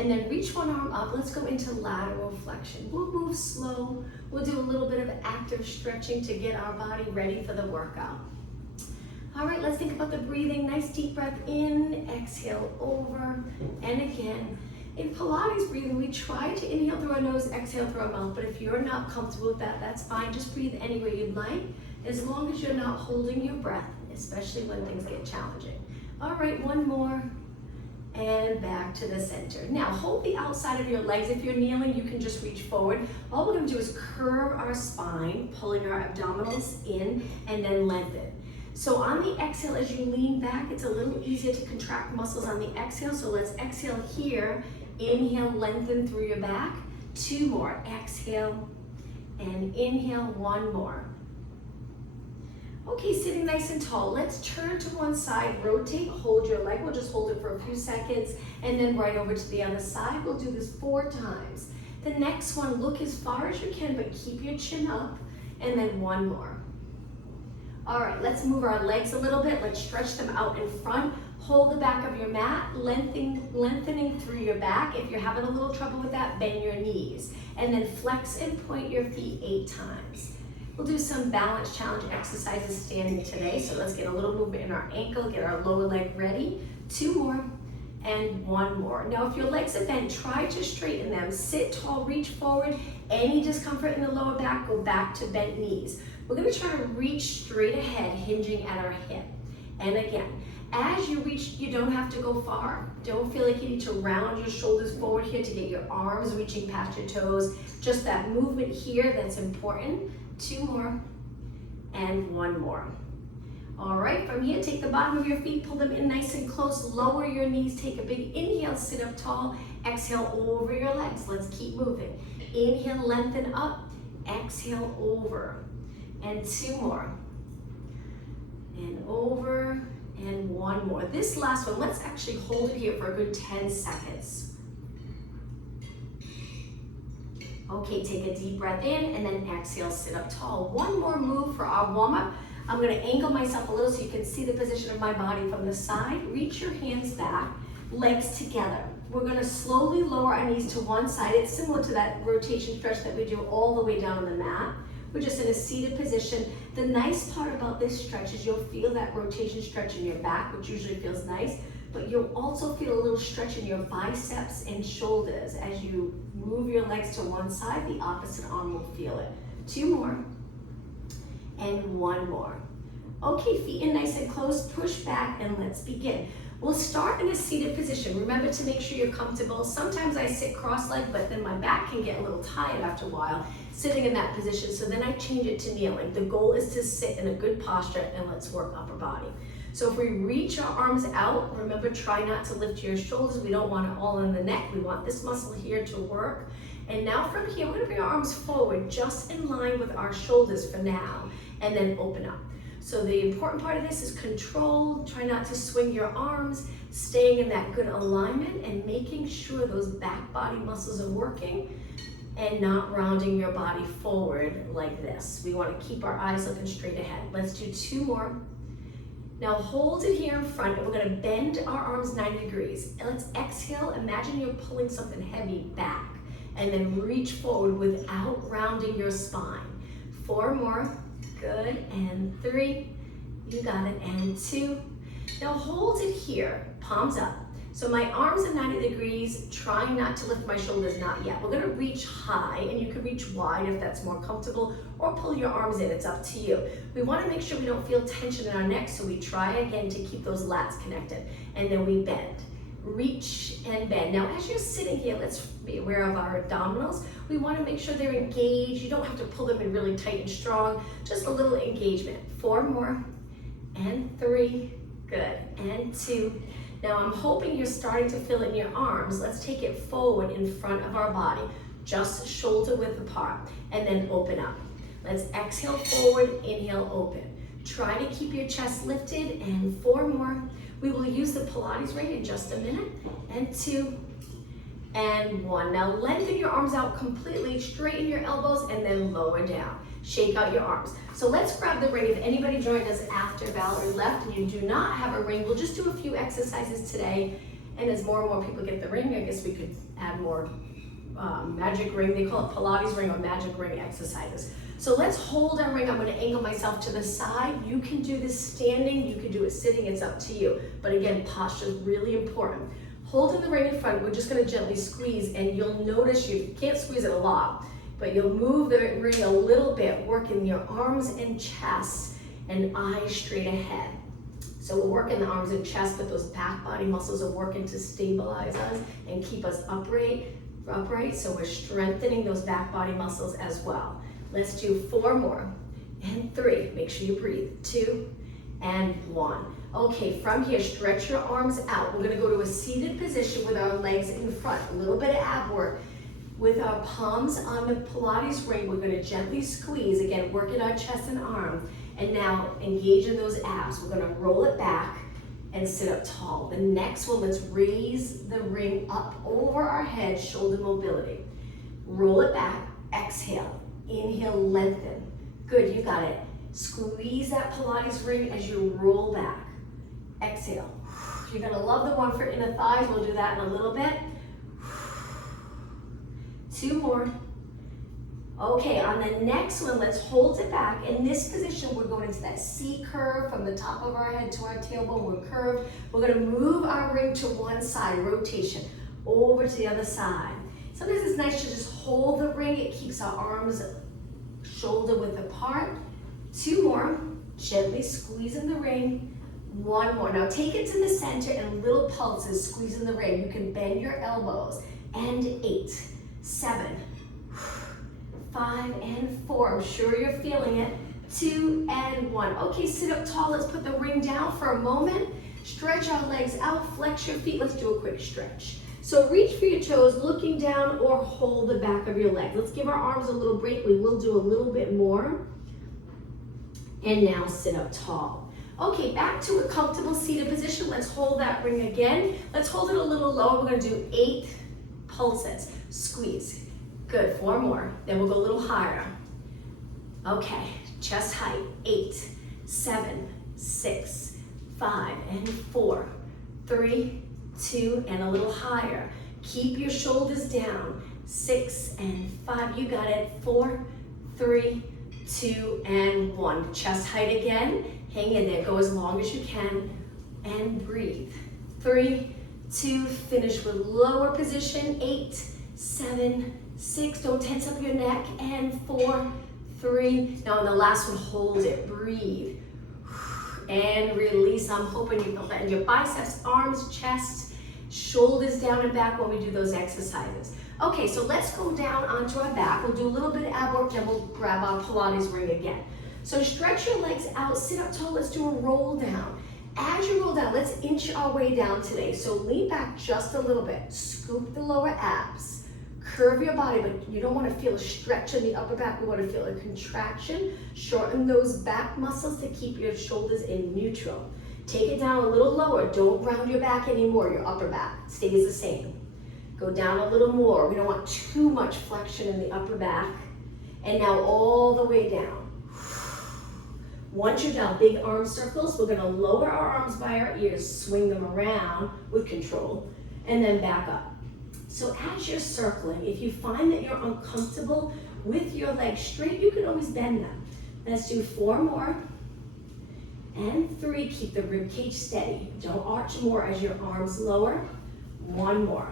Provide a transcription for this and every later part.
and then reach one arm up. Let's go into lateral flexion. We'll move slow. We'll do a little bit of active stretching to get our body ready for the workout. All right, let's think about the breathing. Nice deep breath in, exhale over, and again. In Pilates breathing, we try to inhale through our nose, exhale through our mouth, but if you're not comfortable with that, that's fine. Just breathe any way you'd like, as long as you're not holding your breath, especially when things get challenging. All right, one more, and back to the center. Now, hold the outside of your legs. If you're kneeling, you can just reach forward. All we're gonna do is curve our spine, pulling our abdominals in, and then lengthen. So on the exhale, as you lean back, it's a little easier to contract muscles on the exhale. So let's exhale here. Inhale, lengthen through your back. 2 more. Exhale and inhale, 1 more. Okay, sitting nice and tall. Let's turn to one side, rotate, hold your leg. We'll just hold it for a few seconds and then right over to the other side. We'll do this 4 times. The next one, look as far as you can, but keep your chin up, and then 1 more. All right, let's move our legs a little bit. Let's stretch them out in front. Hold the back of your mat, lengthening through your back. If you're having a little trouble with that, bend your knees. And then flex and point your feet 8 times. We'll do some balance challenge exercises standing today. So let's get a little movement in our ankle, get our lower leg ready. 2 more and 1 more. Now, if your legs are bent, try to straighten them. Sit tall, reach forward. Any discomfort in the lower back, go back to bent knees. We're gonna try to reach straight ahead, hinging at our hip. And again, as you reach, you don't have to go far. Don't feel like you need to round your shoulders forward here to get your arms reaching past your toes. Just that movement here that's important. 2 more and 1 more. All right, from here, take the bottom of your feet, pull them in nice and close, lower your knees, take a big inhale, sit up tall, exhale over your legs. Let's keep moving. Inhale, lengthen up, exhale over, and 2 more, and over, and 1 more. This last one, let's actually hold it here for a good 10 seconds. Okay, take a deep breath in and then exhale, sit up tall. 1 more move for our warm-up. I'm gonna angle myself a little so you can see the position of my body from the side. Reach your hands back, legs together. We're gonna slowly lower our knees to one side. It's similar to that rotation stretch that we do all the way down on the mat. We're just in a seated position. The nice part about this stretch is you'll feel that rotation stretch in your back, which usually feels nice, but you'll also feel a little stretch in your biceps and shoulders. As you move your legs to one side, the opposite arm will feel it. 2 more and 1 more. Okay, feet in nice and close, push back, and let's begin. We'll start in a seated position. Remember to make sure you're comfortable. Sometimes I sit cross-legged, but then my back can get a little tired after a while sitting in that position, so then I change it to kneeling. The goal is to sit in a good posture, and let's work upper body. So if we reach our arms out, remember, try not to lift your shoulders. We don't want it all in the neck. We want this muscle here to work. And now from here, we're gonna bring our arms forward, just in line with our shoulders for now, and then open up. So the important part of this is control. Try not to swing your arms, staying in that good alignment and making sure those back body muscles are working and not rounding your body forward like this. We want to keep our eyes looking straight ahead. Let's do 2 more. Now hold it here in front, and we're gonna bend our arms 90 degrees. And let's exhale, imagine you're pulling something heavy back, and then reach forward without rounding your spine. 4 more, good, and 3, you got it, and 2. Now hold it here, palms up. So my arms are 90 degrees, trying not to lift my shoulders, not yet. We're gonna reach high, and you can reach wide if that's more comfortable, or pull your arms in, it's up to you. We wanna make sure we don't feel tension in our neck, so we try again to keep those lats connected, and then we bend. Reach and bend. Now as you're sitting here, let's be aware of our abdominals. We wanna make sure they're engaged. You don't have to pull them in really tight and strong, just a little engagement. 4 more, and 3, good, and 2. Now I'm hoping you're starting to feel it in your arms. Let's take it forward in front of our body, just shoulder width apart, and then open up. Let's exhale forward, inhale, open. Try to keep your chest lifted, and 4 more. We will use the Pilates ring in just a minute, and 2, and 1. Now lengthen your arms out completely, straighten your elbows, and then lower down. Shake out your arms. So let's grab the ring. If anybody joined us after Valerie left and you do not have a ring, we'll just do a few exercises today. And as more and more people get the ring, I guess we could add more magic ring. They call it Pilates ring or magic ring exercises. So let's hold our ring. I'm gonna angle myself to the side. You can do this standing, you can do it sitting, it's up to you. But again, posture is really important. Holding the ring in front, we're just gonna gently squeeze, and you'll notice you can't squeeze it a lot, but you'll move the ring a little bit, working your arms and chest and eyes straight ahead. So we're working the arms and chest, but those back body muscles are working to stabilize us and keep us upright. So we're strengthening those back body muscles as well. Let's do 4 more, and 3. Make sure you breathe. 2 and 1. Okay, from here, stretch your arms out. We're gonna go to a seated position with our legs in front. A little bit of ab work. With our palms on the Pilates ring, we're gonna gently squeeze, again, working our chest and arm. And now engage in those abs. We're gonna roll it back and sit up tall. The next one, let's raise the ring up over our head, shoulder mobility. Roll it back, exhale, inhale, lengthen. Good, you got it. Squeeze that Pilates ring as you roll back. Exhale. You're gonna love the one for inner thighs. We'll do that in a little bit. 2 more. Okay, on the next one, let's hold it back. In this position, we're going into that C curve from the top of our head to our tailbone. We're curved. We're gonna move our ring to one side, rotation, over to the other side. Sometimes it's nice to just hold the ring. It keeps our arms shoulder width apart. 2 more, gently squeezing the ring. 1 more. Now take it to the center and little pulses, squeezing the ring. You can bend your elbows. And 8, 7, 5 and 4. I'm sure you're feeling it. 2 and 1. Okay, sit up tall. Let's put the ring down for a moment. Stretch our legs out, flex your feet. Let's do a quick stretch. So reach for your toes, looking down, or hold the back of your leg. Let's give our arms a little break. We will do a little bit more. And now sit up tall. Okay, back to a comfortable seated position. Let's hold that ring again. Let's hold it a little lower. We're gonna do 8 pulses. Squeeze. Good, 4 more. Then we'll go a little higher. Okay, chest height. 8, 7, 6, 5, and 4, 3, 2, and a little higher. Keep your shoulders down. 6 and 5, you got it. 4, 3, 2, and 1. Chest height again. Hang in there, go as long as you can, and breathe. 3, 2, finish with lower position. 8, 7, 6, don't tense up your neck, and 4, 3. Now on the last one, hold it, breathe. And release. I'm hoping you feel that in your biceps, arms, chest, shoulders down and back when we do those exercises. Okay, so let's go down onto our back. We'll do a little bit of ab work, then we'll grab our Pilates ring again. So stretch your legs out, sit up tall, let's do a roll down. As you roll down, let's inch our way down today. So lean back just a little bit, scoop the lower abs, curve your body, but you don't want to feel a stretch in the upper back, we want to feel a contraction. Shorten those back muscles to keep your shoulders in neutral. Take it down a little lower, don't round your back anymore, your upper back stays the same. Go down a little more, we don't want too much flexion in the upper back. And now all the way down. Once you're down, big arm circles, we're gonna lower our arms by our ears, swing them around with control, and then back up. So as you're circling, if you find that you're uncomfortable with your legs straight, you can always bend them. Let's do 4 more, and 3, keep the rib cage steady. Don't arch more as your arms lower. 1 more.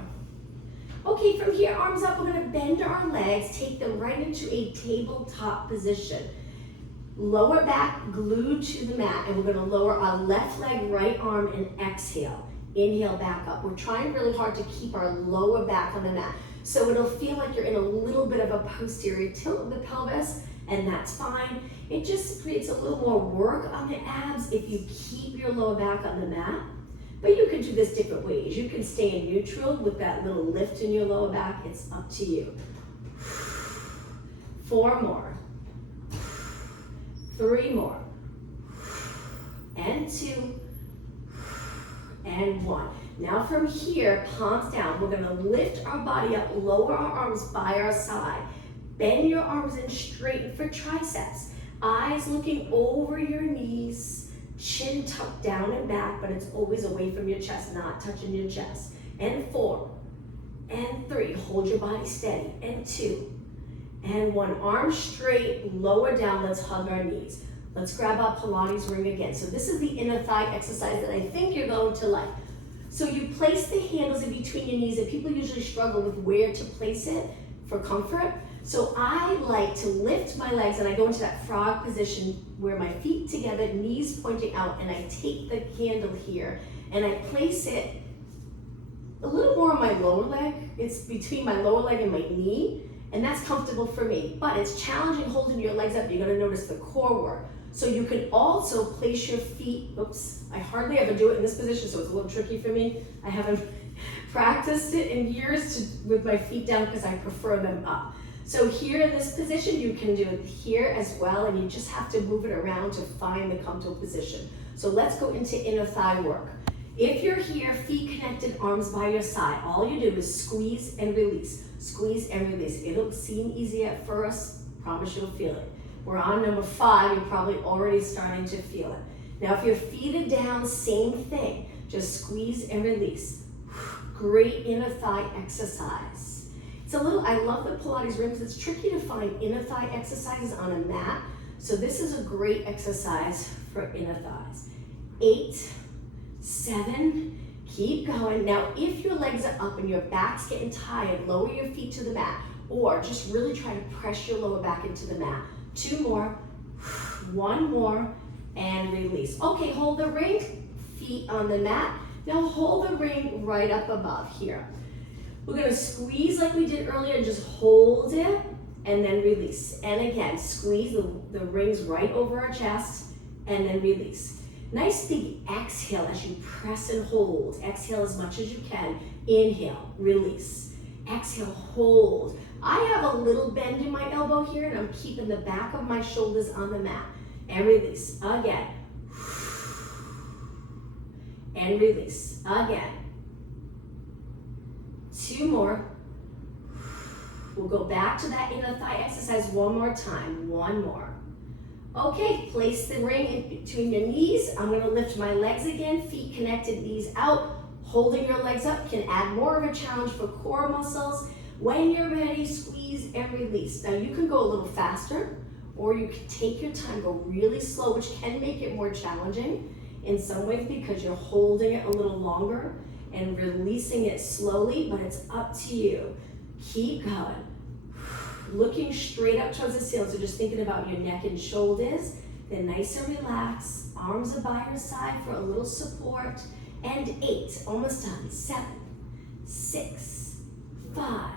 Okay, from here, arms up, we're gonna bend our legs, take them right into a tabletop position. Lower back glued to the mat, and we're gonna lower our left leg, right arm, and exhale. Inhale, back up. We're trying really hard to keep our lower back on the mat. So it'll feel like you're in a little bit of a posterior tilt of the pelvis, and that's fine. It just creates a little more work on the abs if you keep your lower back on the mat. But you can do this different ways. You can stay in neutral with that little lift in your lower back. It's up to you. 4 more. 3 more, and 2, and 1. Now from here, palms down, we're gonna lift our body up, lower our arms by our side. Bend your arms and straighten for triceps. Eyes looking over your knees. Chin tucked down and back, but it's always away from your chest, not touching your chest. And 4, and 3, hold your body steady, and 2, and 1, arm straight, lower down, let's hug our knees. Let's grab our Pilates ring again. So this is the inner thigh exercise that I think you're going to like. So you place the handles in between your knees, and people usually struggle with where to place it for comfort. So I like to lift my legs, and I go into that frog position where my feet together, knees pointing out, and I take the handle here, and I place it a little more on my lower leg. It's between my lower leg and my knee, and that's comfortable for me. But it's challenging holding your legs up. You're gonna notice the core work. So you can also place your feet, oops, I hardly ever do it in this position, so it's a little tricky for me. I haven't practiced it in years with my feet down because I prefer them up. So here in this position, you can do it here as well, and you just have to move it around to find the comfortable position. So let's go into inner thigh work. If you're here, feet connected, arms by your side, all you do is squeeze and release, squeeze and release. It'll seem easy at first, promise you'll feel it. We're on number 5, you're probably already starting to feel it. Now if your feet are down, same thing, just squeeze and release. Great inner thigh exercise. It's a little, I love the Pilates rings. It's tricky to find inner thigh exercises on a mat. So this is a great exercise for inner thighs. 8, 7, keep going. Now, if your legs are up and your back's getting tired, lower your feet to the mat, or just really try to press your lower back into the mat. 2 more, 1 more, and release. Okay, hold the ring, feet on the mat. Now hold the ring right up above here. We're gonna squeeze like we did earlier and just hold it and then release. And again, squeeze the rings right over our chest and then release. Nice big exhale as you press and hold. Exhale as much as you can. Inhale, release. Exhale, hold. I have a little bend in my elbow here, and I'm keeping the back of my shoulders on the mat. And release, again. And release, again. 2 more. We'll go back to that inner thigh exercise one more time. 1 more. Okay, place the ring in between your knees. I'm gonna lift my legs again, feet connected, knees out. Holding your legs up can add more of a challenge for core muscles. When you're ready, squeeze and release. Now you can go a little faster, or you can take your time, go really slow, which can make it more challenging in some ways because you're holding it a little longer and releasing it slowly, but it's up to you. Keep going. Looking straight up towards the ceiling, so just thinking about your neck and shoulders. Then nice and relaxed. Arms are by your side for a little support. And 8, almost done. 7, 6, 5,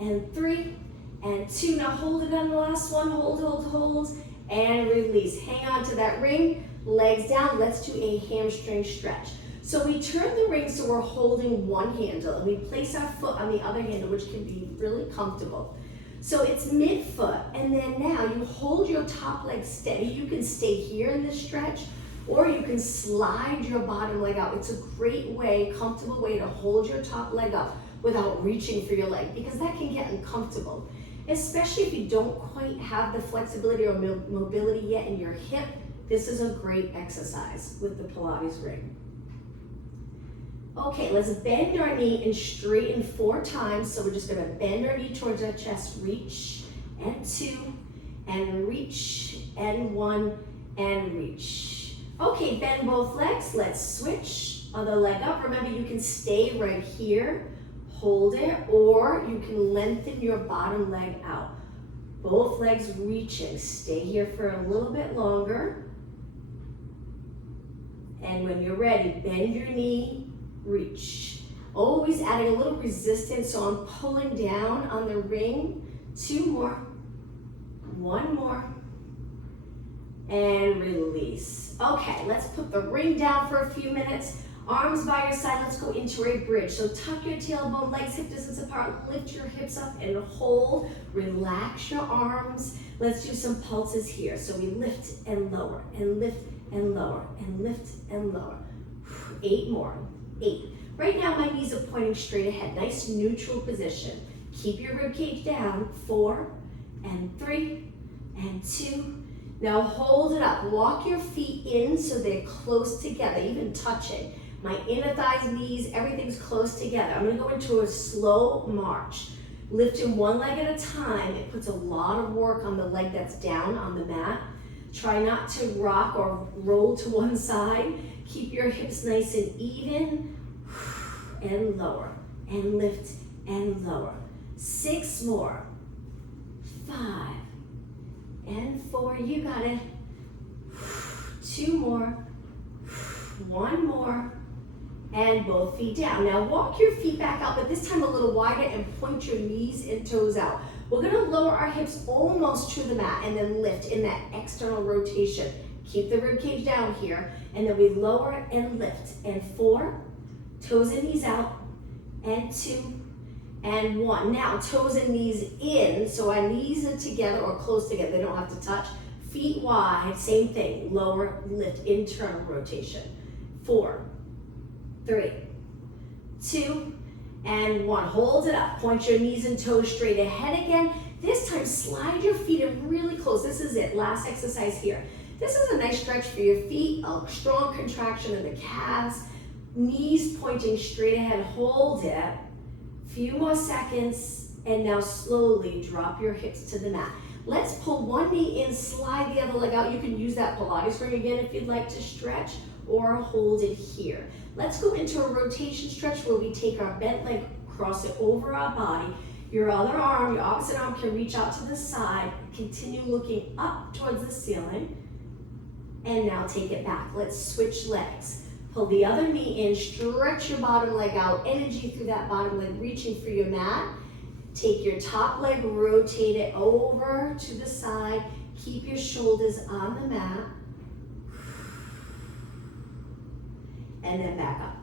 and 3, and 2. Now hold it on the last one. Hold, hold, hold, and release. Hang on to that ring. Legs down. Let's do a hamstring stretch. So we turn the ring so we're holding one handle, and we place our foot on the other handle, which can be really comfortable. So it's mid-foot, and then now you hold your top leg steady. You can stay here in this stretch, or you can slide your bottom leg out. It's a great way, comfortable way to hold your top leg up without reaching for your leg, because that can get uncomfortable, especially if you don't quite have the flexibility or mobility yet in your hip. This is a great exercise with the Pilates ring. Okay, let's bend our knee and straighten 4 times. So we're just gonna bend our knee towards our chest, reach, and 2, and reach, and 1, and reach. Okay, bend both legs. Let's switch. Other leg up. Remember, you can stay right here, hold it, or you can lengthen your bottom leg out. Both legs reaching. Stay here for a little bit longer. And when you're ready, bend your knee, reach. Always adding a little resistance, so I'm pulling down on the ring. 2 more. 1 more. And release. Okay, let's put the ring down for a few minutes. Arms by your side, let's go into a bridge. So tuck your tailbone, legs hip distance apart, lift your hips up and hold. Relax your arms. Let's do some pulses here. So we lift and lower, and lift and lower, and lift and lower. 8 more. 8. Right now my knees are pointing straight ahead. Nice neutral position. Keep your rib cage down. 4, and 3, and 2, Now hold it up. Walk your feet in so they're close together, even touching. My inner thighs, knees, everything's close together. I'm gonna go into a slow march. Lifting one leg at a time. It puts a lot of work on the leg that's down on the mat. Try not to rock or roll to one side. Keep your hips nice and even. And lower. And lift and lower. 6 more. 5. And 4. You got it. 2 more. 1 more. And both feet down. Now walk your feet back out, but this time a little wider, and point your knees and toes out. We're gonna lower our hips almost to the mat and then lift in that external rotation. Keep the rib cage down here, and then we lower and lift. And 4, toes and knees out, and 2, and 1. Now toes and knees in, so our knees are together or close together. They don't have to touch. Feet wide, same thing. Lower, lift, internal rotation. 4, 3, 2, and 1. Hold it up. Point your knees and toes straight ahead again. This time, slide your feet in really close. This is it. Last exercise here. This is a nice stretch for your feet. A strong contraction in the calves. Knees pointing straight ahead. Hold it. Few more seconds. And now slowly drop your hips to the mat. Let's pull one knee in, slide the other leg out. You can use that Pilates ring again if you'd like to stretch, or hold it here. Let's go into a rotation stretch where we take our bent leg, cross it over our body. Your other arm, your opposite arm can reach out to the side. Continue looking up towards the ceiling. And now take it back. Let's switch legs. Pull the other knee in, stretch your bottom leg out, energy through that bottom leg, reaching for your mat. Take your top leg, rotate it over to the side. Keep your shoulders on the mat. And then back up.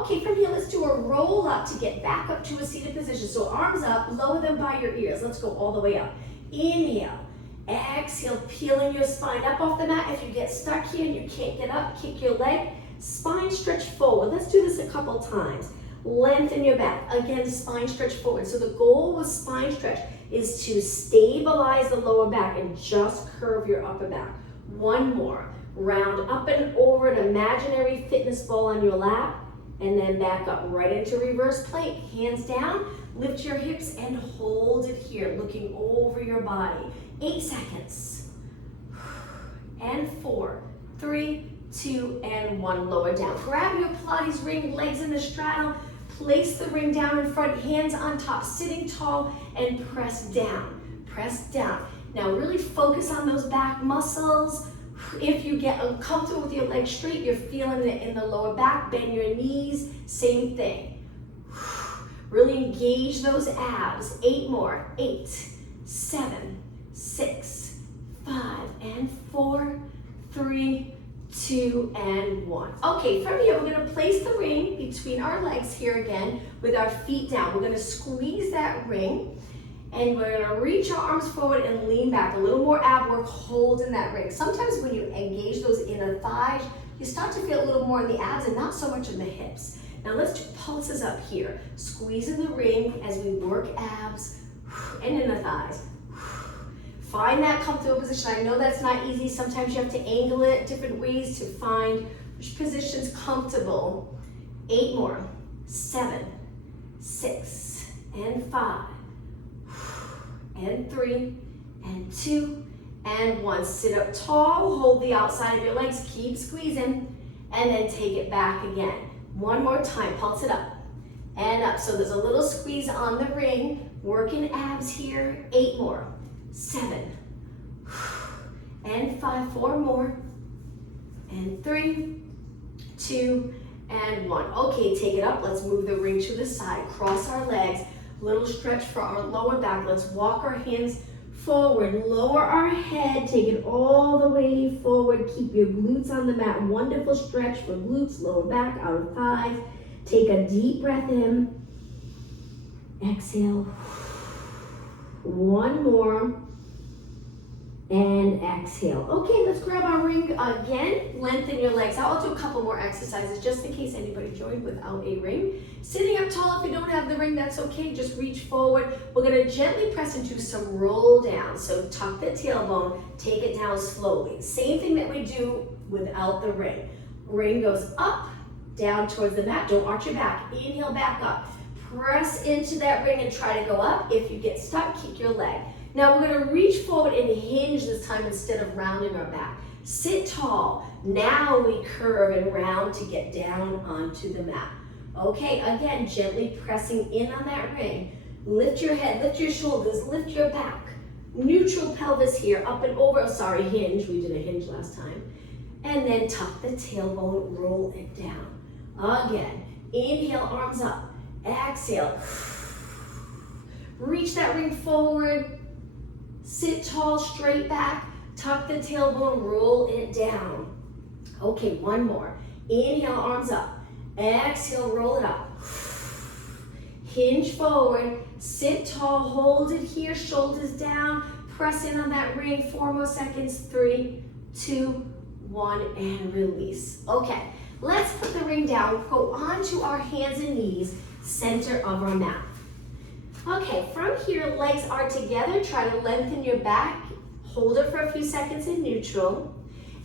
Okay, from here, let's do a roll up to get back up to a seated position. So arms up, lower them by your ears. Let's go all the way up. Inhale, exhale, peeling your spine up off the mat. If you get stuck here and you can't get up, kick your leg. Spine stretch forward. Let's do this a couple times. Lengthen your back. Again, spine stretch forward. So the goal with spine stretch is to stabilize the lower back and just curve your upper back. 1 more. Round up and over an imaginary fitness ball on your lap, and then back up right into reverse plank. Hands down, lift your hips and hold it here, looking over your body. 8 seconds. And 4, 3, 2, and 1. Lower down. Grab your Pilates ring, legs in the straddle. Place the ring down in front, hands on top, sitting tall, and press down. Press down. Now really focus on those back muscles. If you get uncomfortable with your legs straight, you're feeling it in the lower back, bend your knees, same thing. Really engage those abs. 8 more. 8, 7, 6, 5, and 4, 3, 2, and 1. Okay, from here, we're gonna place the ring between our legs here again with our feet down. We're gonna squeeze that ring, and we're gonna reach our arms forward and lean back. A little more ab work holding that ring. Sometimes when you engage those inner thighs, you start to feel a little more in the abs and not so much in the hips. Now let's do pulses up here. Squeezing the ring as we work abs and inner thighs. Find that comfortable position. I know that's not easy. Sometimes you have to angle it different ways to find which position's comfortable. 8 more. 7, 6, and 5, and 3, and 2, and 1. Sit up tall, hold the outside of your legs, keep squeezing, and then take it back again. 1 more time, pulse it up, and up. So there's a little squeeze on the ring, working abs here. 8 more. 7, and 5, 4 more, and 3, 2, and 1. Okay, take it up. Let's move the ring to the side. Cross our legs. Little stretch for our lower back. Let's walk our hands forward. Lower our head. Take it all the way forward. Keep your glutes on the mat. Wonderful stretch for glutes, lower back, outer thighs. Take a deep breath in. Exhale. 1 more. and exhale. Okay, let's grab our ring again. Lengthen your legs out. I'll do a couple more exercises just in case anybody joined without a ring. Sitting up tall, if you don't have the ring, that's okay. Just reach forward. We're gonna gently press into some roll down. So tuck the tailbone, take it down slowly. Same thing that we do without the ring. Ring goes up, down towards the mat. Don't arch your back. Inhale, back up. Press into that ring and try to go up. If you get stuck, kick your leg. Now we're gonna reach forward and hinge this time instead of rounding our back. Sit tall. Now we curve and round to get down onto the mat. Okay, again, gently pressing in on that ring. Lift your head, lift your shoulders, lift your back. Neutral pelvis here, up and over, sorry, hinge. We did a hinge last time. And then tuck the tailbone, roll it down. Again, inhale, arms up. Exhale. Reach that ring forward. Sit tall, straight back, tuck the tailbone, roll it down. Okay, one more. Inhale, arms up. Exhale, roll it up. Hinge forward, sit tall, hold it here, shoulders down, press in on that ring, 4 more seconds, 3, 2, 1, and release. Okay, let's put the ring down, go onto our hands and knees, center of our mat. Okay, from here, legs are together. Try to lengthen your back. Hold it for a few seconds in neutral.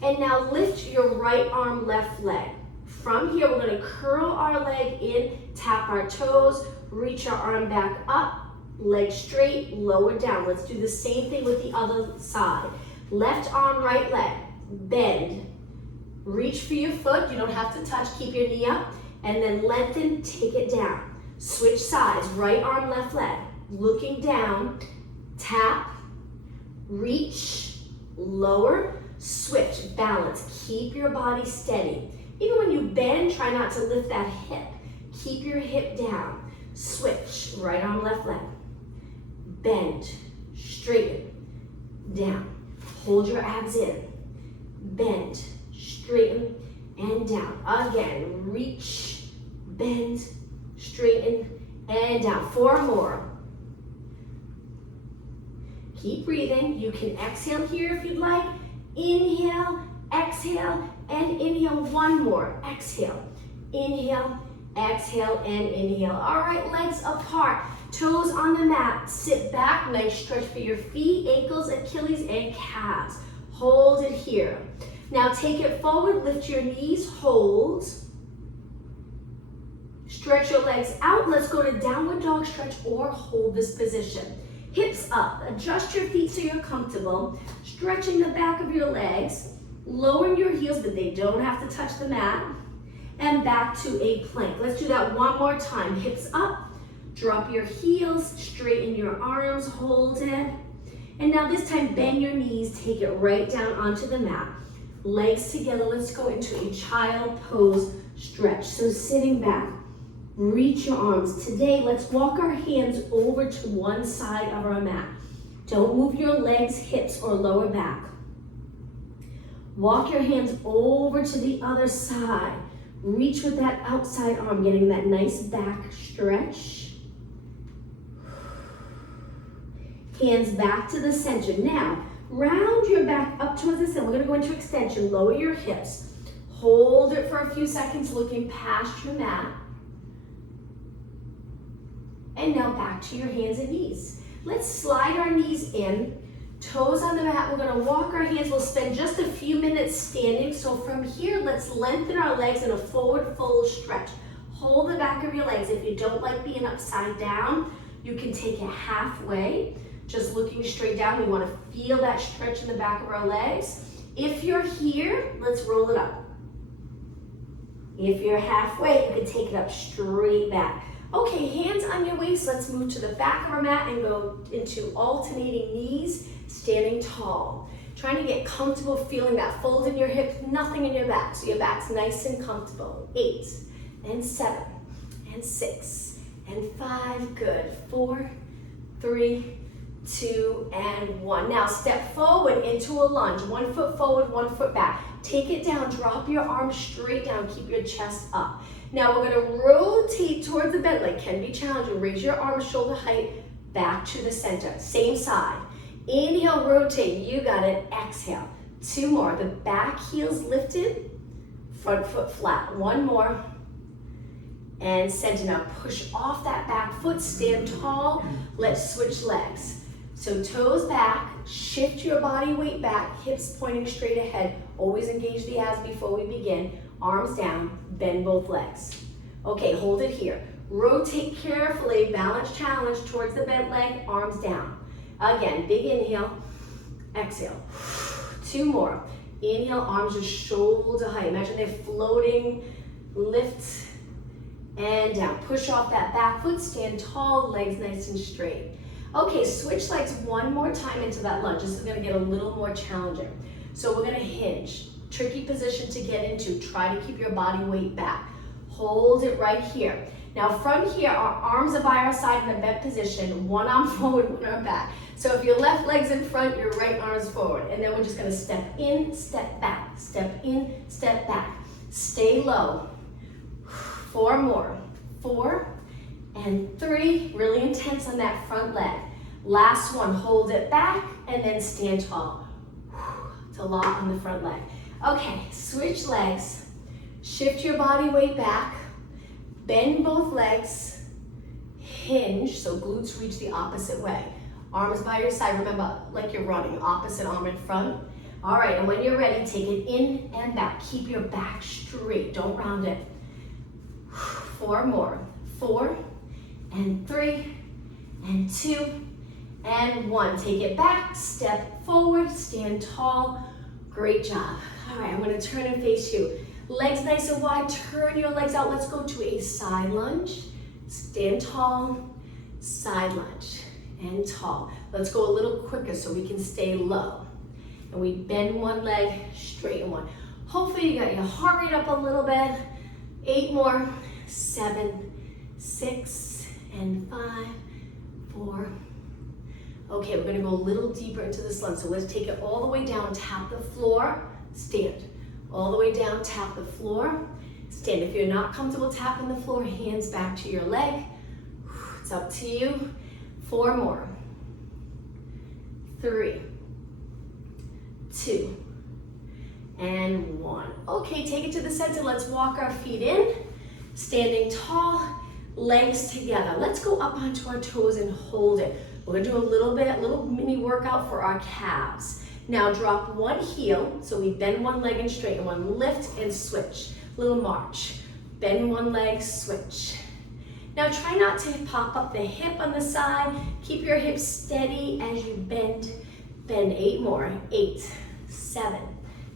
And now lift your right arm, left leg. From here, we're gonna curl our leg in, tap our toes, reach our arm back up, leg straight, lower down. Let's do the same thing with the other side. Left arm, right leg, bend. Reach for your foot, you don't have to touch, keep your knee up, and then lengthen, take it down. Switch sides, right arm, left leg. Looking down, tap, reach, lower, switch, balance. Keep your body steady. Even when you bend, try not to lift that hip. Keep your hip down. Switch, right arm, left leg. Bend, straighten, down. Hold your abs in. Bend, straighten, and down. Again, reach, bend, straighten, and down. 4 more. Keep breathing. You can exhale here if you'd like. Inhale, exhale, and inhale. 1 more. Exhale, inhale, exhale, and inhale. All right, legs apart, toes on the mat. Sit back, nice stretch for your feet, ankles, Achilles, and calves. Hold it here. Now take it forward, lift your knees, hold. Stretch your legs out. Let's go to downward dog stretch or hold this position. Hips up. Adjust your feet so you're comfortable. Stretching the back of your legs. Lowering your heels, but they don't have to touch the mat. And back to a plank. Let's do that 1 more time. Hips up. Drop your heels. Straighten your arms. Hold it. And now this time, bend your knees. Take it right down onto the mat. Legs together. Let's go into a child pose stretch. So sitting back. Reach your arms. Today, let's walk our hands over to one side of our mat. Don't move your legs, hips, or lower back. Walk your hands over to the other side. Reach with that outside arm, getting that nice back stretch. Hands back to the center. Now, round your back up towards the center. We're going to go into extension. Lower your hips. Hold it for a few seconds, looking past your mat. And now back to your hands and knees. Let's slide our knees in, toes on the mat. We're gonna walk our hands. We'll spend just a few minutes standing. So from here, let's lengthen our legs in a forward fold stretch. Hold the back of your legs. If you don't like being upside down, you can take it halfway, just looking straight down. We wanna feel that stretch in the back of our legs. If you're here, let's roll it up. If you're halfway, you can take it up straight back. Okay, hands on your waist. Let's move to the back of our mat and go into alternating knees, standing tall. Trying to get comfortable feeling that fold in your hips, nothing in your back. So your back's nice and comfortable. 8 and 7 and 6 and 5. Good. 4, 3, 2, and 1. Now step forward into a lunge. 1 foot forward, 1 foot back. Take it down. Drop your arms straight down. Keep your chest up. Now we're going to rotate towards the bed leg. Can be challenging. Raise your arms shoulder height back to the center. Same side. Inhale, rotate, you got it. Exhale, 2 more. The back heel's lifted, front foot flat. 1 more. And center. Now push off that back foot, stand tall. Let's switch legs. So toes back, shift your body weight back, hips pointing straight ahead. Always engage the abs before we begin. Arms down, bend both legs. Okay, hold it here. Rotate carefully, balance challenge towards the bent leg, arms down. Again, big inhale, exhale. 2 more. Inhale, arms are shoulder height. Imagine they're floating, lift, and down. Push off that back foot, stand tall, legs nice and straight. Okay, switch legs 1 more time into that lunge. This is gonna get a little more challenging. So we're gonna hinge. Tricky position to get into. Try to keep your body weight back. Hold it right here. Now from here, our arms are by our side in a bent position. 1 arm forward, 1 arm back. So if your left leg's in front, your right arm's forward. And then we're just gonna step in, step back. Step in, step back. Stay low. 4 more. 4 and 3. Really intense on that front leg. Last one, hold it back and then stand tall. It's a lot on the front leg. Okay, switch legs. Shift your body weight back. Bend both legs. Hinge, so glutes reach the opposite way. Arms by your side, remember, like you're running, opposite arm in front. All right, and when you're ready, take it in and back. Keep your back straight, don't round it. 4 more. 4 and 3 and 2 and 1. Take it back, step forward, stand tall. Great job. All right, I'm gonna turn and face you. Legs nice and wide, turn your legs out. Let's go to a side lunge. Stand tall, side lunge, and tall. Let's go a little quicker so we can stay low. And we bend 1 leg, straighten 1. Hopefully you got your heart rate up a little bit. 8 more, 7, 6, and 5, 4. Okay, we're gonna go a little deeper into this lunge. So let's take it all the way down, tap the floor, stand. All the way down, tap the floor, stand. If you're not comfortable tapping the floor, hands back to your leg. It's up to you. 4 more. 3, 2, and 1. Okay, take it to the center. Let's walk our feet in. Standing tall, legs together. Let's go up onto our toes and hold it. We're gonna do a little mini workout for our calves. Now drop 1 heel, so we bend 1 leg and straighten 1, lift and switch. Little march. Bend 1 leg, switch. Now try not to pop up the hip on the side. Keep your hips steady as you bend. Bend 8 more. 8, 7,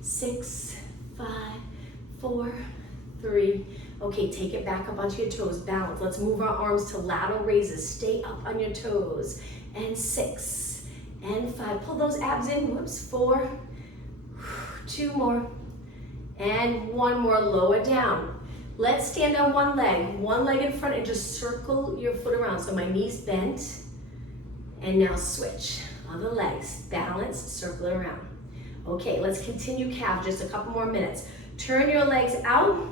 6, 5, 4, 3. Okay, take it back up onto your toes, balance. Let's move our arms to lateral raises. Stay up on your toes. And 6, and 5. Pull those abs in, whoops, 4, 2 more, and 1 more, lower down. Let's stand on 1 leg in front, and just circle your foot around. So my knees bent, and now switch. Other legs, balance, circle it around. Okay, let's continue calf, just a couple more minutes. Turn your legs out.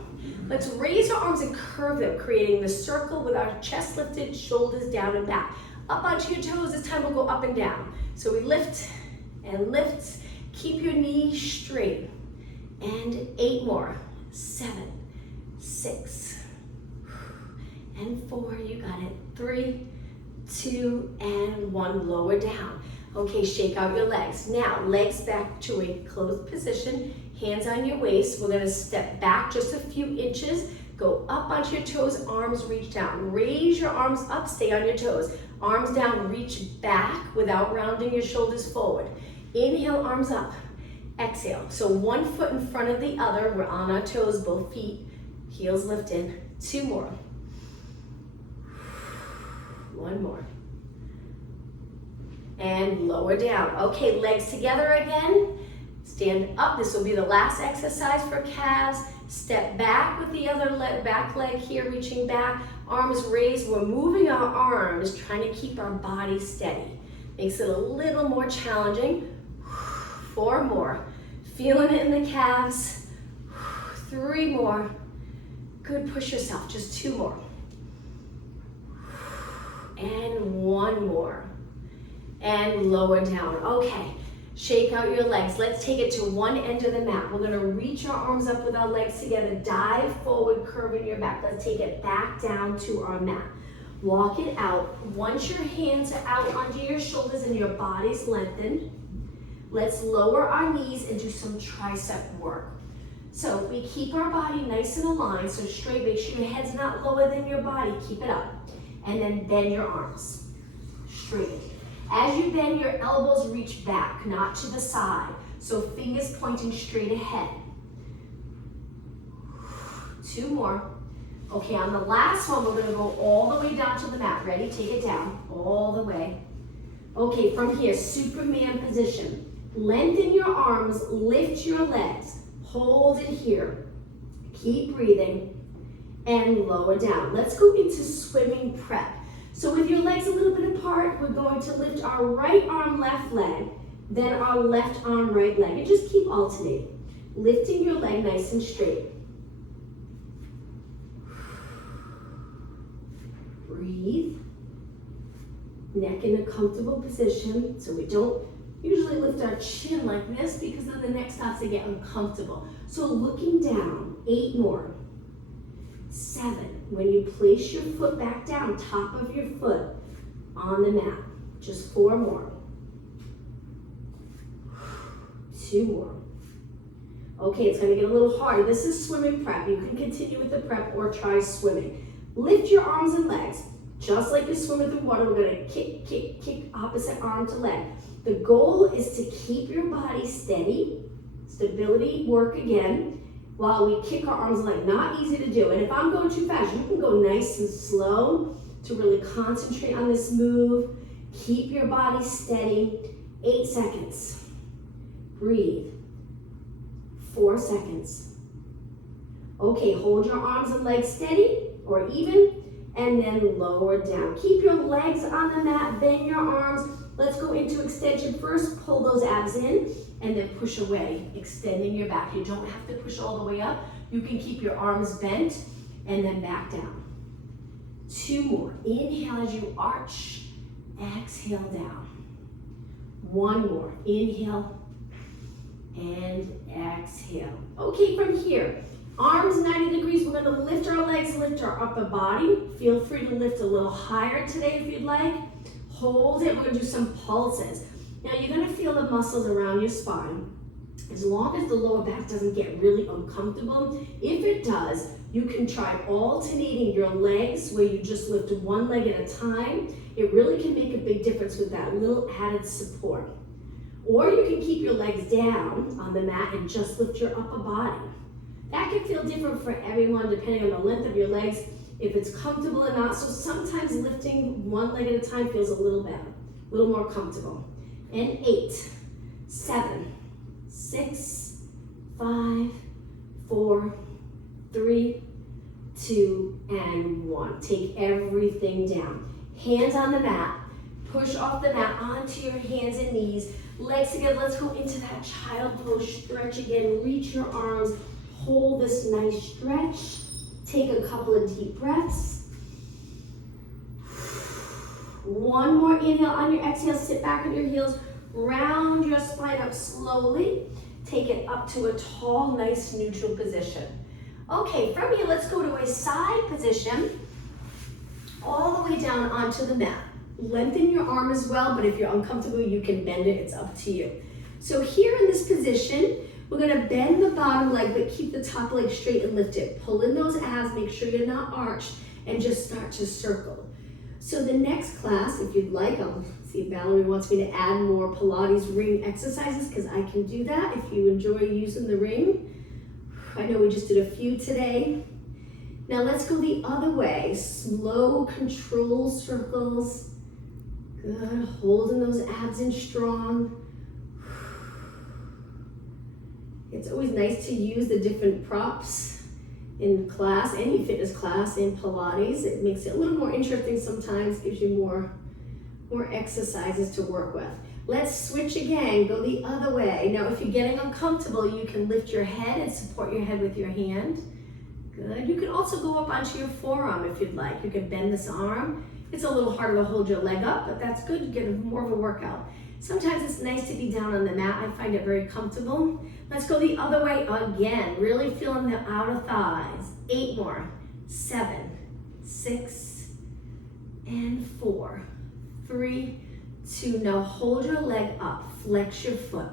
Let's raise our arms and curve them, creating the circle with our chest lifted, shoulders down and back. Up onto your toes, this time we'll go up and down. So we lift and lift. Keep your knees straight. And 8 more. 7, 6, and 4. You got it. 3, 2, and 1. Lower down. Okay, shake out your legs. Now, legs back to a closed position. Hands on your waist. We're gonna step back just a few inches. Go up onto your toes, arms reach down. Raise your arms up, stay on your toes. Arms down, reach back without rounding your shoulders forward. Inhale, arms up. Exhale. So 1 foot in front of the other. We're on our toes, both feet. Heels lifted. 2 more. 1 more. And lower down. Okay, legs together again. Stand up. This will be the last exercise for calves. Step back with the other back leg here, reaching back. Arms raised. We're moving our arms, trying to keep our body steady. Makes it a little more challenging. 4 more. Feeling it in the calves. 3 more. Good, push yourself. Just 2 more. And 1 more. and lower down. Okay, shake out your legs. Let's take it to one end of the mat. We're gonna reach our arms up with our legs together, dive forward, curving your back. Let's take it back down to our mat. Walk it out. Once your hands are out under your shoulders and your body's lengthened, let's lower our knees and do some tricep work. So we keep our body nice and aligned, so straight, make sure your head's not lower than your body, keep it up. And then bend your arms, straight. As you bend, your elbows reach back, not to the side. So fingers pointing straight ahead. 2 more. Okay, on the last one, we're gonna go all the way down to the mat. Ready? Take it down, all the way. Okay, from here, Superman position. Lengthen your arms, lift your legs, hold it here. Keep breathing, and lower down. Let's go into swimming prep. So with your legs a little bit apart, we're going to lift our right arm, left leg, then our left arm, right leg, and just keep alternating. Lifting your leg nice and straight. Breathe. Neck in a comfortable position, so we don't usually lift our chin like this because then the neck starts to get uncomfortable. So looking down, 8 more. 7, when you place your foot back down, top of your foot on the mat. Just 4 more. 2 more. Okay, it's gonna get a little hard. This is swimming prep. You can continue with the prep or try swimming. Lift your arms and legs. Just like you're swimming through water, we're gonna kick, kick, kick, opposite arm to leg. The goal is to keep your body steady, stability work again, while we kick our arms and legs. Not easy to do. And if I'm going too fast, you can go nice and slow to really concentrate on this move. Keep your body steady. 8 seconds. Breathe. 4 seconds. Okay, hold your arms and legs steady or even, and then lower down. Keep your legs on the mat, bend your arms. Let's go into extension first. Pull those abs in and then push away, extending your back. You don't have to push all the way up. You can keep your arms bent and then back down. 2 more. Inhale as you arch, exhale down. 1 more. Inhale and exhale. Okay, from here, arms 90 degrees. We're gonna lift our legs, lift our upper body. Feel free to lift a little higher today if you'd like. Hold it, we're gonna do some pulses. Now you're gonna feel the muscles around your spine. As long as the lower back doesn't get really uncomfortable, if it does, you can try alternating your legs where you just lift one leg at a time. It really can make a big difference with that little added support. Or you can keep your legs down on the mat and just lift your upper body. That can feel different for everyone depending on the length of your legs, if it's comfortable or not. So sometimes lifting one leg at a time feels a little better, a little more comfortable. And 8, 7, 6, 5, 4, 3, 2, and 1. Take everything down. Hands on the mat. Push off the mat onto your hands and knees. Legs together. Let's go into that child pose. Stretch again. Reach your arms. Hold this nice stretch. Take a couple of deep breaths. 1 more inhale. On your exhale, sit back on your heels. Round your spine up slowly. Take it up to a tall, nice, neutral position. Okay, from here, let's go to a side position. All the way down onto the mat. Lengthen your arm as well, but if you're uncomfortable, you can bend it. It's up to you. So here in this position, we're gonna bend the bottom leg, but keep the top leg straight and lift it. Pull in those abs, make sure you're not arched, and just start to circle. So the next class, if you'd like, I'll see if Valerie wants me to add more Pilates ring exercises, because I can do that if you enjoy using the ring. I know we just did a few today. Now let's go the other way. Slow, control circles. Good, holding those abs in strong. It's always nice to use the different props in class, any fitness class, in Pilates. It makes it a little more interesting sometimes, gives you more exercises to work with. Let's switch again, go the other way. Now, if you're getting uncomfortable, you can lift your head and support your head with your hand. Good. You can also go up onto your forearm if you'd like. You can bend this arm It's a little harder to hold your leg up, but that's good. You get more of a workout. Sometimes it's nice to be down on the mat. I find it very comfortable. Let's go the other way again. Really feeling the outer thighs. 8 more. 7, 6, and 4, 3, 2. Now hold your leg up. Flex your foot.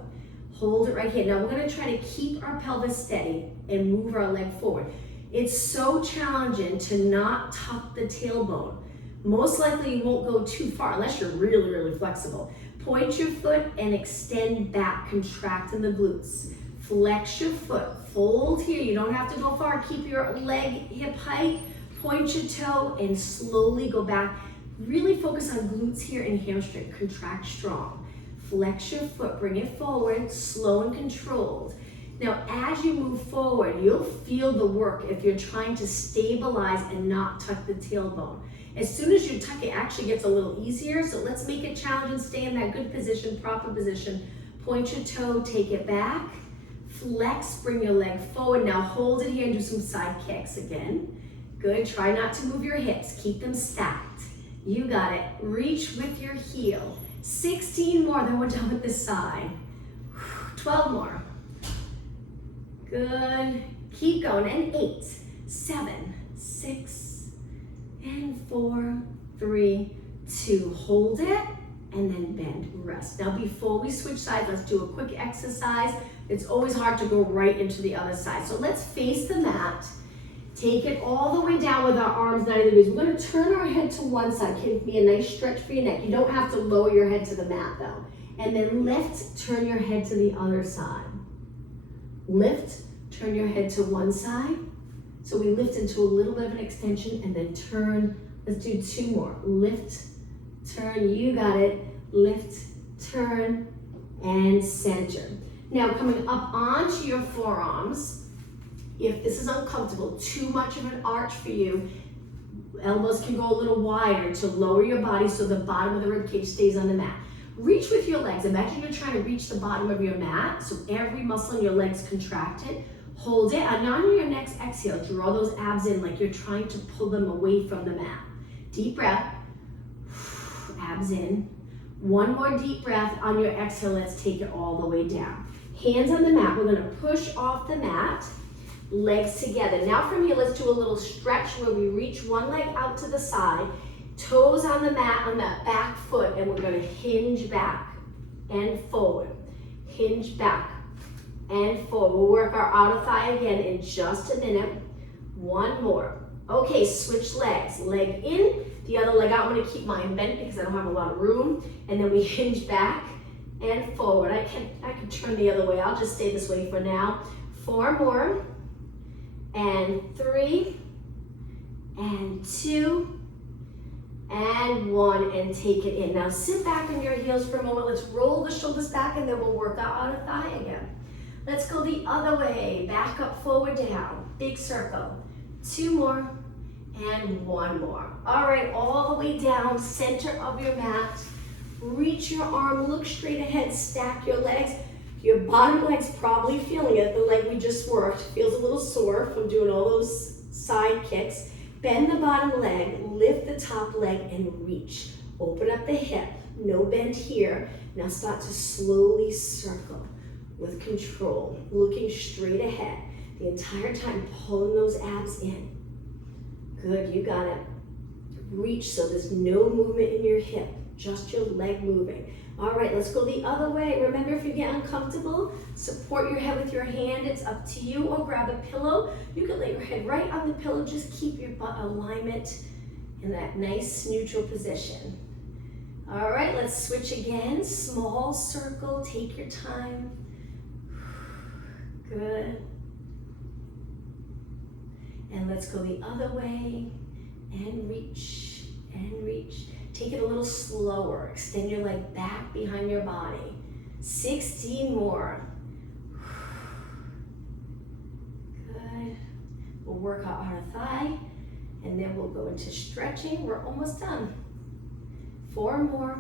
Hold it right here. Now we're going to try to keep our pelvis steady and move our leg forward. It's so challenging to not tuck the tailbone. Most likely you won't go too far unless you're really, really flexible. Point your foot and extend back, contracting the glutes. Flex your foot, fold here. You don't have to go far. Keep your leg hip height. Point your toe and slowly go back. Really focus on glutes here and hamstring. Contract strong. Flex your foot, bring it forward, slow and controlled. Now, as you move forward, you'll feel the work if you're trying to stabilize and not tuck the tailbone. As soon as you tuck, it actually gets a little easier. So let's make it challenging. Stay in that good position, proper position. Point your toe, take it back. Flex, bring your leg forward. Now hold it here and do some side kicks again. Good, try not to move your hips. Keep them stacked. You got it. Reach with your heel. 16 more, then we're done with this side. 12 more. Good. Keep going. And 8, 7, 6, and 4, 3, 2. Hold it and then bend, rest. Now before we switch sides, let's do a quick exercise. It's always hard to go right into the other side. So let's face the mat. Take it all the way down with our arms 90 degrees. We're going to turn our head to one side. Can be a nice stretch for your neck. You don't have to lower your head to the mat though. And then lift, turn your head to the other side. Lift, turn your head to one side. So we lift into a little bit of an extension and then turn. Let's do 2 more. Lift, turn, you got it. Lift, turn, and center. Now coming up onto your forearms. If this is uncomfortable, too much of an arch for you, elbows can go a little wider to lower your body so the bottom of the ribcage stays on the mat. Reach with your legs. Imagine you're trying to reach the bottom of your mat, so every muscle in your legs contracted. Hold it, and on your next exhale, draw those abs in like you're trying to pull them away from the mat. Deep breath, abs in. One more deep breath. On your exhale, let's take it all the way down. Hands on the mat, we're gonna push off the mat. Legs together. Now from here, let's do a little stretch where we reach one leg out to the side, toes on the mat on that back foot, and we're going to hinge back and forward. Hinge back and forward. We'll work our outer thigh again in just a minute. One more. Okay, switch legs. Leg in, the other leg out. I'm going to keep mine bent because I don't have a lot of room. And then we hinge back and forward. I can turn the other way. I'll just stay this way for now. 4 more. And 3, and 2, and 1, and take it in. Now sit back on your heels for a moment. Let's roll the shoulders back and then we'll work our outer thigh again. Let's go the other way. Back up, forward, down. Big circle. 2 more, and 1 more. All right, all the way down, center of your mat. Reach your arm, look straight ahead, stack your legs. Your bottom leg's probably feeling it. The leg we just worked feels a little sore from doing all those side kicks. Bend the bottom leg, lift the top leg, and reach. Open up the hip, no bend here. Now start to slowly circle with control, looking straight ahead. The entire time, pulling those abs in. Good, you got it. Reach so there's no movement in your hip, just your leg moving. All right, let's go the other way. Remember, if you get uncomfortable, support your head with your hand. It's up to you, or grab a pillow. You can lay your head right on the pillow. Just keep your butt alignment in that nice neutral position. All right, let's switch again. Small circle, take your time. Good. And let's go the other way and reach and reach. Take it a little slower. Extend your leg back behind your body. 16 more. Good. We'll work our outer thigh, and then we'll go into stretching. We're almost done. 4 more.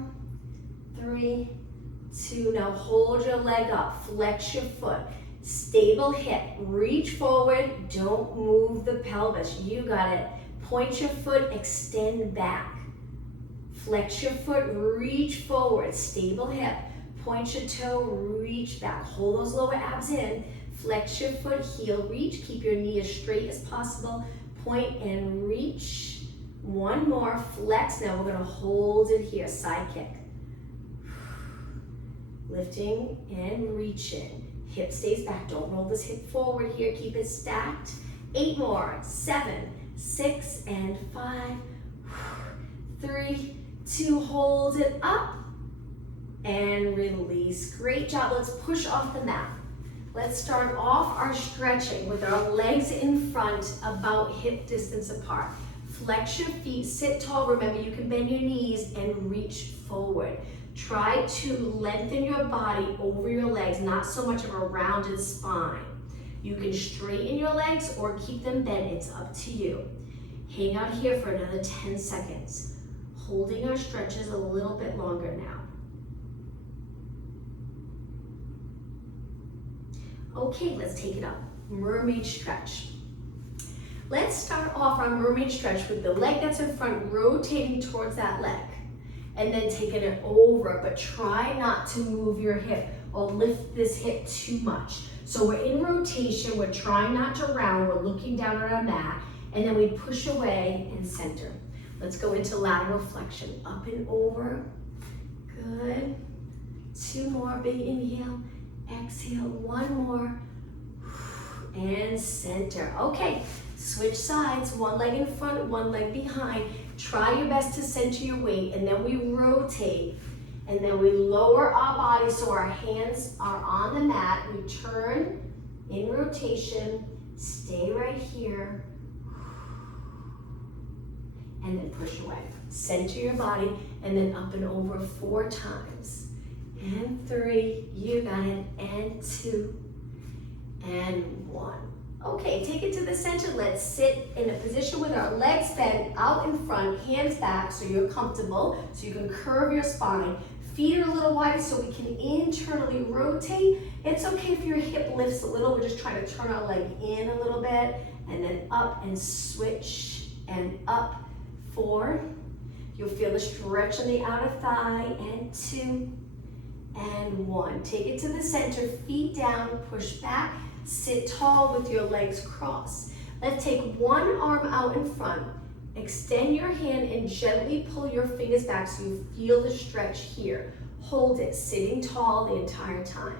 3, 2. Now hold your leg up. Flex your foot. Stable hip. Reach forward. Don't move the pelvis. You got it. Point your foot. Extend back. Flex your foot, reach forward, stable hip. Point your toe, reach back. Hold those lower abs in. Flex your foot, heel, reach. Keep your knee as straight as possible. Point and reach. One more, flex. Now we're gonna hold it here, side kick. Lifting and reaching. Hip stays back, don't roll this hip forward here, keep it stacked. 8 more, 7, 6, and 5, 3, 2, hold it up, and release. Great job, let's push off the mat. Let's start off our stretching with our legs in front, about hip distance apart. Flex your feet, sit tall, remember you can bend your knees and reach forward. Try to lengthen your body over your legs, not so much of a rounded spine. You can straighten your legs or keep them bent, it's up to you. Hang out here for another 10 seconds. Holding our stretches a little bit longer now. Okay, let's take it up. Mermaid stretch. Let's start off our mermaid stretch with the leg that's in front rotating towards that leg. And then taking it over, but try not to move your hip or lift this hip too much. So we're in rotation, we're trying not to round, we're looking down on our mat, and then we push away and center. Let's go into lateral flexion, up and over, good. 2 more, big inhale, exhale, 1 more, and center. Okay, switch sides, 1 leg in front, 1 leg behind. Try your best to center your weight, and then we rotate, and then we lower our body so our hands are on the mat. We turn in rotation, stay right here, and then push away. Center your body, and then up and over 4 times. And 3, you got it, and 2, and 1. Okay, take it to the center. Let's sit in a position with our legs bent out in front, hands back so you're comfortable, so you can curve your spine. Feet are a little wider so we can internally rotate. It's okay if your hip lifts a little. We're just trying to turn our leg in a little bit, and then up and switch, and up, 4. You'll feel the stretch on the outer thigh, and 2, and 1. Take it to the center, feet down, push back. Sit tall with your legs crossed. Let's take 1 arm out in front. Extend your hand and gently pull your fingers back so you feel the stretch here. Hold it, sitting tall the entire time.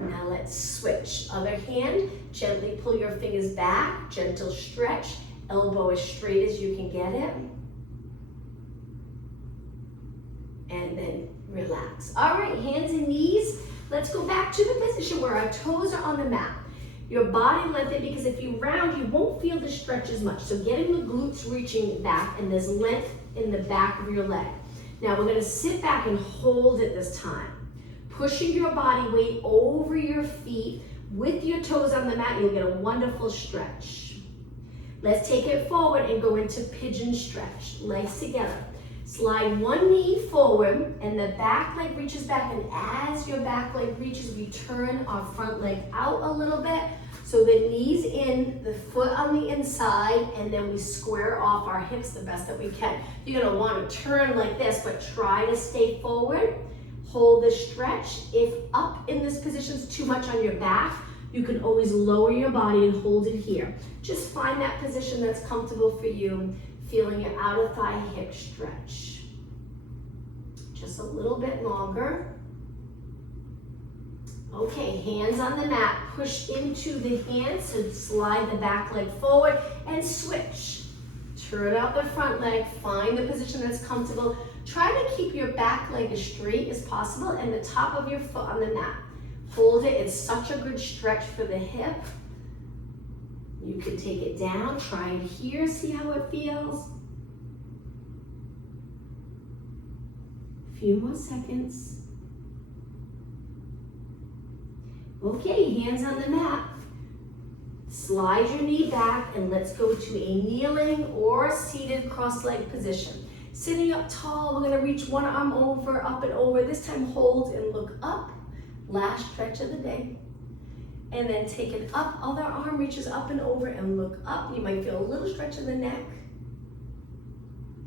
Now let's switch. Other hand, gently pull your fingers back, gentle stretch. Elbow as straight as you can get it. And then relax. All right, hands and knees. Let's go back to the position where our toes are on the mat. Your body lengthened, because if you round, you won't feel the stretch as much. So getting the glutes reaching back, and there's length in the back of your leg. Now we're gonna sit back and hold it this time. Pushing your body weight over your feet with your toes on the mat, you'll get a wonderful stretch. Let's take it forward and go into pigeon stretch. Legs together. Slide 1 knee forward, and the back leg reaches back, and as your back leg reaches, we turn our front leg out a little bit, so the knees in, the foot on the inside, and then we square off our hips the best that we can. You're gonna wanna turn like this, but try to stay forward. Hold the stretch. If up in this position is too much on your back, you can always lower your body and hold it here. Just find that position that's comfortable for you. Feeling your outer thigh hip stretch. Just a little bit longer. Okay, hands on the mat, push into the hands, so slide the back leg forward and switch. Turn out the front leg, find the position that's comfortable. Try to keep your back leg as straight as possible and the top of your foot on the mat. Hold it, it's such a good stretch for the hip. You can take it down, try it here, see how it feels. A few more seconds. Okay, hands on the mat. Slide your knee back, and let's go to a kneeling or seated cross-leg position. Sitting up tall, we're gonna reach one arm over, up and over. This time hold and look up. Last stretch of the day. And then take it up, other arm reaches up and over and look up. You might feel a little stretch in the neck.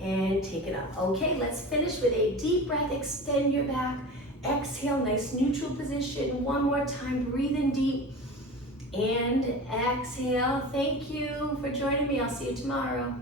and take it up. Okay, let's finish with a deep breath. Extend your back. Exhale, nice neutral position. One more time, breathe in deep and exhale. Thank you for joining me. I'll see you tomorrow.